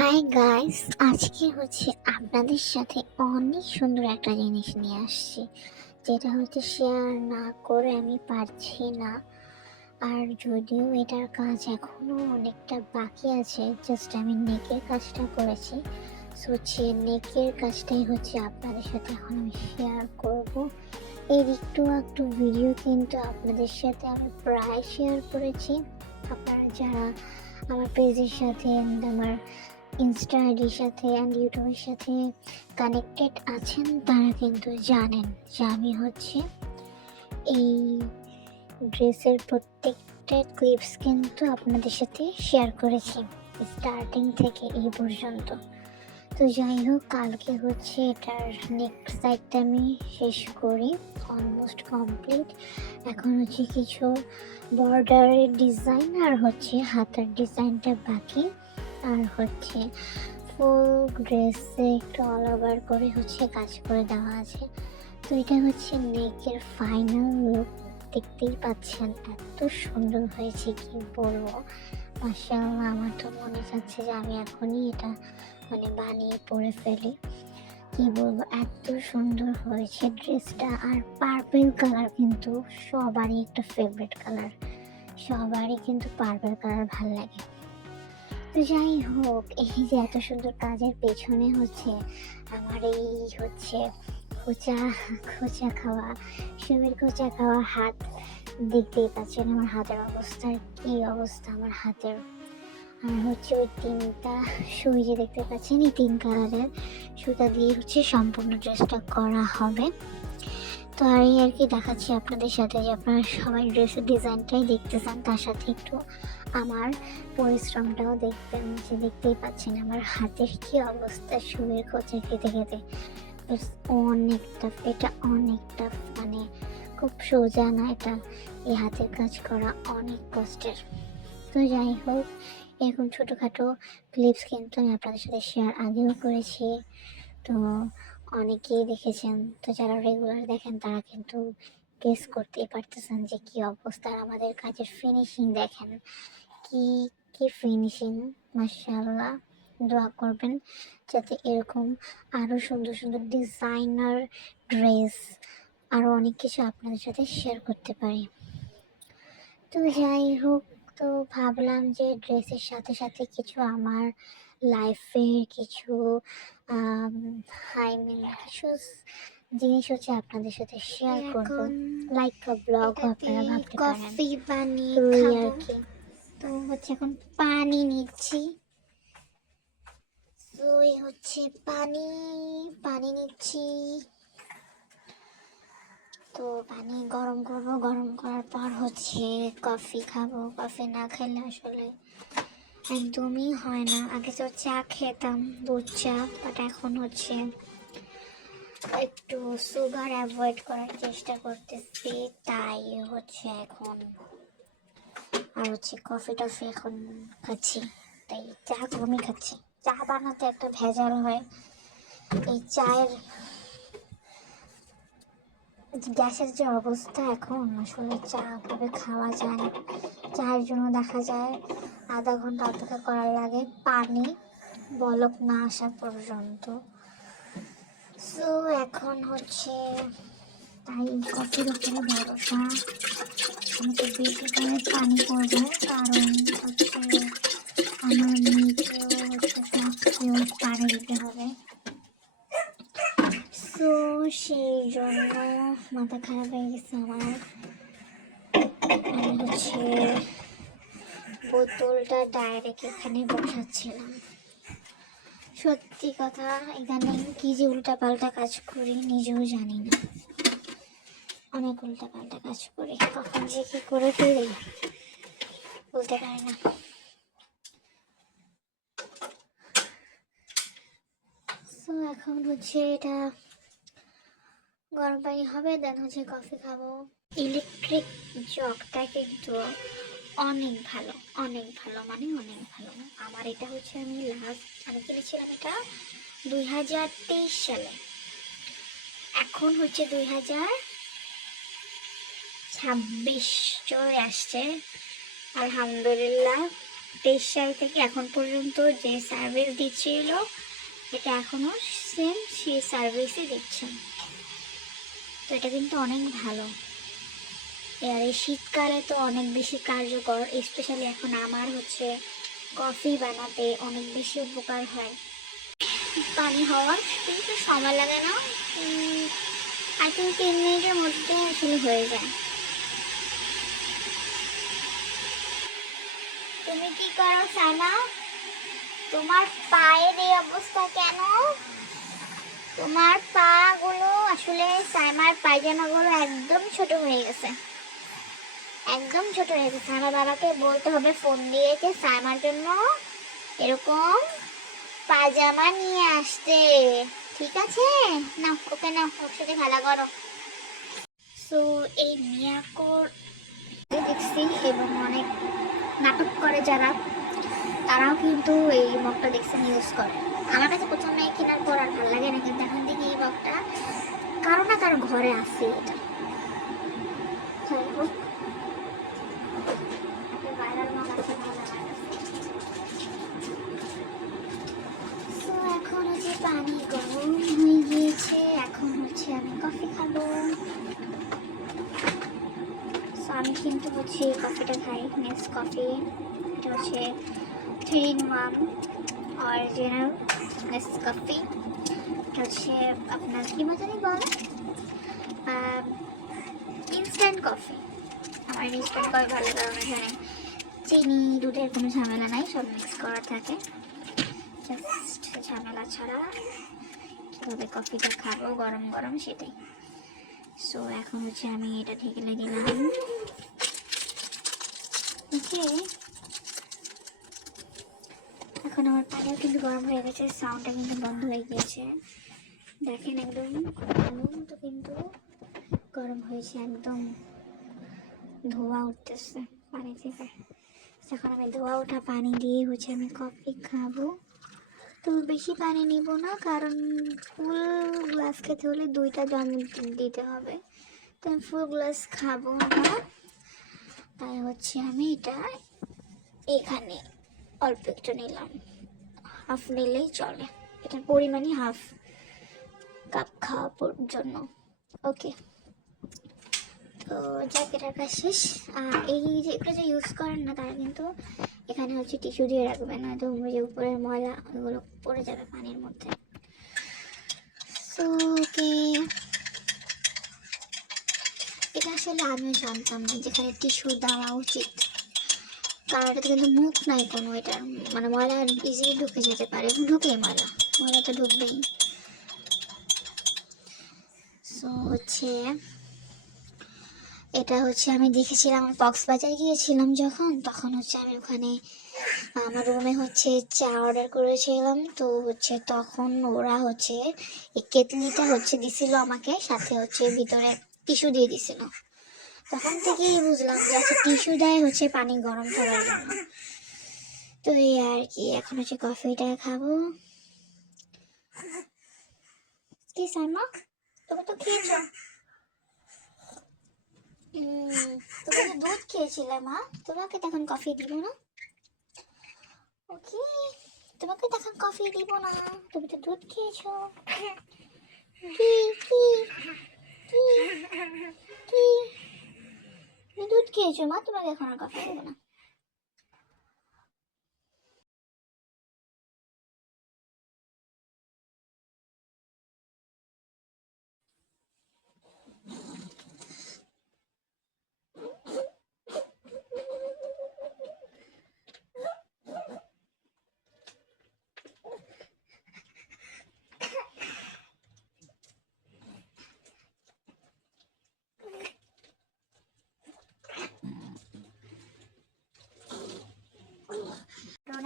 Hi guys, আজকে আপনাদের সাথে অনেক সুন্দর একটা জিনিস নিয়ে আসছি, যেটা শেয়ার না করে আমি পারছি না। আর যদিও এটার কাজ এখনো অনেকটা বাকি আছে, জাস্ট আমি নেকের কাজটা করেছি। নেকের কাজটাই আপনাদের সাথে এখন আমি শেয়ার করব। এর একটু ভিডিও কিন্তু আপনাদের সাথে আমি প্রায় শেয়ার করেছি। আপনারা যারা আমার পেজের সাথে আমার ইনস্টা আইডির সাথে অ্যান্ড ইউটিউবের সাথে কানেক্টেড আছেন, তারা কিন্তু জানেন যে আমি এই ড্রেসের প্রত্যেকটা ক্লিপস কিন্তু আপনাদের সাথে শেয়ার করেছি স্টার্টিং থেকে এই পর্যন্ত। তো যাই হোক, কালকে এটার নেক্সট সাইডটা আমি শেষ করি, অলমোস্ট কমপ্লিট। এখন কিছু বর্ডারের ডিজাইন আর হাতের ডিজাইনটা বাকি। আর ফুল ড্রেসে একটু অল ওভার করে কাজ করে দেওয়া আছে। তো এটা নেকের ফাইনাল লুক, দেখতেই পাচ্ছেন এত সুন্দর হয়েছে, কি বলবো। মাশাআল্লাহ, আমার তো মনে চাচ্ছে যে আমি এখনই এটা বানিয়ে পরে ফেলি। কি বলবো, এত সুন্দর হয়েছে ড্রেসটা। আর পার্পল কালার কিন্তু সবারই একটা ফেভারিট কালার, সবারই কিন্তু পার্পল কালার ভালো লাগে। তো যাই হোক, এই যে এত সুন্দর কাজের পেছনে আমার এই খোঁচা খোঁচা খাওয়া, সুমির খোঁচা খাওয়া হাত। দেখতেই পাচ্ছেন আমার হাতের অবস্থা, কি অবস্থা আমার হাতের। আর ওই তিনটা সুই যে দেখতে পাচ্ছেন, এই 3 কালারের সুতা দিয়ে সম্পূর্ণ ড্রেসটা করা হবে। তো আর কি দেখাচ্ছি আপনাদের সাথে, যে আপনারা সবাই ড্রেসের ডিজাইনটাই দেখতেছেন, তার সাথে একটু আমার পরিশ্রমটাও দেখবেন। যে দেখতেই পাচ্ছেন আমার হাতের কি অবস্থা, সুইয়ের খোঁচা খেতে খেতে। এটা অনেকটা খুব সোজা না, এটা এই হাতের কাজ করা অনেক কষ্টের। তো যাই হোক, এরকম ছোটোখাটো ক্লিপস কিন্তু আমি আপনাদের সাথে শেয়ার আগেও করেছি, তো অনেকেই দেখেছেন। তো যারা রেগুলার দেখেন তারা কিন্তু গেস করতেই পারতেছেন যে কি অবস্থা। আমাদের কাজের ফিনিশিং দেখেন, কি কি ফিনিশিং, মাশাআল্লাহ। দোয়া করবেন যাতে এরকম আরও সুন্দর সুন্দর ডিজাইনার ড্রেস, আরও অনেক কিছু আপনাদের সাথে শেয়ার করতে পারি। তো যাই হোক, তো ভাবলাম যে ড্রেসের সাথে সাথে কিছু আমার লাইফের কিছু কিছু জিনিস আপনাদের সাথে শেয়ার করব, লাইক ব্লগ আপনারা ভাবতে পারেন। কফি বানিয়ে খাবো, তো এখন পানি নিচ্ছি। তো পানি পানি নিচ্ছি। তো পানি গরম করব, গরম করার পর কফি খাবো। কফি না খেলে আসলে একদমই হয় না। আগে তো চা খেতাম, দুধ চা, বাট এখন একটু সুগার অ্যাভয়েড করার চেষ্টা করতেছি, তাই এখন আর কফি টফি এখন খাচ্ছি। তাই চা কমই খাচ্ছি। চা বানাতে একটা ভেজাল হয়, এই চায়ের গ্যাসের যে অবস্থা এখন, আসলে চা ভাবে খাওয়া যায় না। চায়ের জন্য দেখা যায় আধা ঘন্টা অপেক্ষা করার লাগে, পানি বলক না আসা পর্যন্ত। সো এখন তাই কফির উপরে ভরসা। আমি তো বেশি করে পানি করবো, কারণ আমার নিজেও পানি দিতে হবে। তো সেই জন্য মাথা খারাপ হয়ে গেছে আমার। আমি বোতলটা ডাইরেক্ট এখানে বসাচ্ছিলাম। সত্যি কথা, এখানে কি যে উল্টাপাল্টা কাজ করি নিজেও জানি না। অনেক উল্টাপাল্টা কাজ করি, কখন যে কি করে ফেলি বলতে পারি না। তো এখন এটা গরম পানি হবে, দেন কফি খাবো। ইলেকট্রিক জগটা কিন্তু অনেক ভালো, অনেক ভালো, অনেক ভালো। আমার এটা আমি আমি কিনেছিলাম এটা 2023 সালে। এখন 2026 চলে আসছে, আলহামদুলিল্লাহ। সাল থেকে এখন পর্যন্ত যে সার্ভিস দিচ্ছিল এটা এখনও সেম সেই সার্ভিসই দিচ্ছেন। তো এটা কিন্তু অনেক ভালো। আর এই শীতকালে তো অনেক বেশি কার্যকর, স্পেশালি এখন আমার হচ্ছে কফি বানাতে অনেক বেশি উপকার হয়। পানি হওয়ার কিন্তু সময় লাগে না, আই থিঙ্ক 3 মিনিটের মধ্যে আসলে হয়ে যায়। তুমি কি করো সাইমা? তোমার পায়ের এই অবস্থা কেন? তোমার পা গুলো আসলে সাইমার পায়জামাগুলো একদম ছোট হয়ে গেছে, একদম ছোট হয়ে গেছে। আমার বাবাকে বলতে হবে ফোন দিয়ে যে সাইমার জন্য এরকম পায়জামা নিয়ে আসতে, ঠিক আছে? না ওকে, না ওর সাথে খেলা করো। সো এই মিয়াকোর দেখছি এবং অনেক নাটক করে যারা, তারাও কিন্তু এই মগটা দেখছেন ইউজ করে। আমার কাছে প্রথমে কেনার পর আর ভালো লাগে না, কিন্তু এখন দেখি এই মগটা কারো না কারো ঘরে আসছে। এটা যাই হোক, একটা ভাইরাল মগ আছে ভালো আমার কাছে। সো এখন হচ্ছে পানি গরম হয়ে গিয়েছে, এখন হচ্ছে আমি কফি খাবো। সো আমি কিন্তু হচ্ছে এই কফিটা খাই, নেসকফি। এটা হচ্ছে 3 in 1 অরিজিনাল নেসকফি। এটা হচ্ছে আপনার কি মজানি বলে ইনস্ট্যান্ট কফি। আমার ইনস্ট্যান্ট কফি ভালো, কারণ এখানে চিনি দুধের কোনো ঝামেলা নাই, সব মিক্স করা থাকে। জাস্ট ঝামেলা ছাড়া কীভাবে কফিটা খাবো গরম গরম সেটাই। সো এখন হচ্ছে আমি এটা ঢেলে দিলাম। ওকে, এখন আমার পানিও কিন্তু গরম হয়ে গেছে, সাউন্ডটা কিন্তু বন্ধ হয়ে গিয়েছে। দেখেন একদম তো কিন্তু গরম হয়েছে, একদম ধোয়া উঠতেছে পানি থেকে। এখন আমি ধোয়া ওঠা পানি দিয়ে হচ্ছে আমি কফি খাবো। তো বেশি পানি নিব না, কারণ ফুল গ্লাস খেতে হলে 2টা জল দিতে হবে, তো আমি ফুল গ্লাস খাবো না। তাই হচ্ছে আমি এটা এখানে অল্প একটু নিলাম, হাফ নিলেই চলে। এটার পরিমাণই হাফ কাপ খাওয়ার জন্য। ওকে, তো যাক এটার কাজ শেষ। আর এই যে এটা যে ইউজ করেন না তারা কিন্তু এখানে হচ্ছে টিস্যু দিয়ে রাখবেন, না তো যে উপরের ময়লা ওগুলো পড়ে যাবে পানির মধ্যে। সো ওকে, এটা আসলে আমিও জানতাম না যেখানে টিস্যু দেওয়া উচিত, কারণ এটাতে কিন্তু মুখ নাই কোনো, এটা মানে ময়লা ইজিলি ঢুকে যেতে পারে, ঢুকেই ময়লা, ময়লা তো ঢুকবেই। সো হচ্ছে এটা হচ্ছে আমি দেখেছিলাম কক্সবাজার গিয়েছিলাম যখন, তখন হচ্ছে আমি ওখানে আমার রুমে হচ্ছে চা অর্ডার করেছিলাম। তো হচ্ছে তখন ওরা হচ্ছে এই কেটলিটা হচ্ছে দিছিল আমাকে, সাথে হচ্ছে ভিতরে টিস্যু দিয়ে দিছিল। তখন থেকেই বুঝলাম যে আচ্ছা টিস্যু দেয় হচ্ছে পানি গরম করার জন্য। তো এই আর কি, এখন হচ্ছে কফিটা খাবো। কি সাইমা, তুমি তো খেয়েছো, তুমি তো দুধ খেয়েছিলে মা, তোমাকে তখন কফি দিব না। ওকে, তোমাকে তখন কফি দিব না, তুমি তো দুধ খেয়েছো। কি কি কি কি তুমি দুধ খেয়েছো মা, তোমাকে এখন আর কফি দেবো না।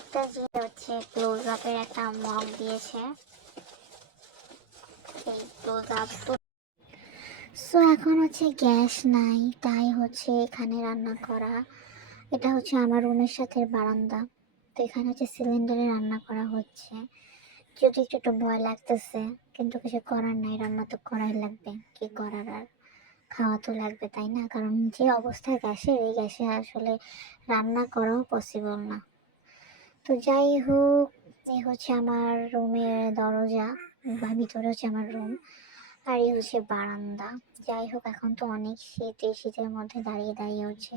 একটা যে হচ্ছে ক্লোজ আপের একটা মগ দিয়েছে, এই ক্লোজ আপ। সো এখন হচ্ছে গ্যাস নাই, তাই হচ্ছে এখানে রান্না করা। এটা হচ্ছে আমার রুমের সাথে বারান্দা, তো এখানে হচ্ছে সিলিন্ডারে রান্না করা হচ্ছে। যদি একটু একটু ভয় লাগতেছে, কিন্তু কিছু করার নাই, রান্না তো করাই লাগবে, কি করার আর, খাওয়া তো লাগবে তাই না? কারণ যে অবস্থায় গ্যাসের, এই গ্যাসে আসলে রান্না করাও পসিবল না। তো যাই হোক, এই হচ্ছে আমার রুমের দরজা, বা ভিতরে হচ্ছে আমার রুম, আর এই হচ্ছে বারান্দা। যাই হোক, এখন তো অনেক শীত, এই শীতের মধ্যে দাঁড়িয়ে দাঁড়িয়ে হচ্ছে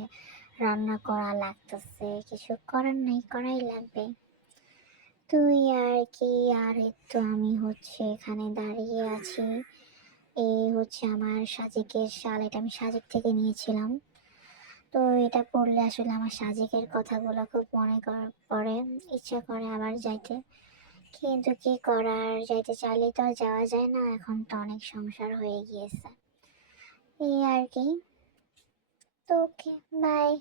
রান্না করা লাগতেছে, কিছু করার নেই, করাই লাগবে। তুই আর কি, আর এই তো আমি হচ্ছে এখানে দাঁড়িয়ে আছি। এই হচ্ছে আমার সাজেকের শাল, এটা আমি সাজেক থেকে নিয়েছিলাম। তো এটা পড়লে আসলে আমার সাজেকের কথাগুলো খুব পড়ে, ইচ্ছা করে আবার যাইতে, কিন্তু কি করার, যাইতে চাইলেই তো আর যাওয়া যায় না, এখন তো অনেক সংসার হয়ে গিয়েছে। এই আর কি। তো ওকে, বাই।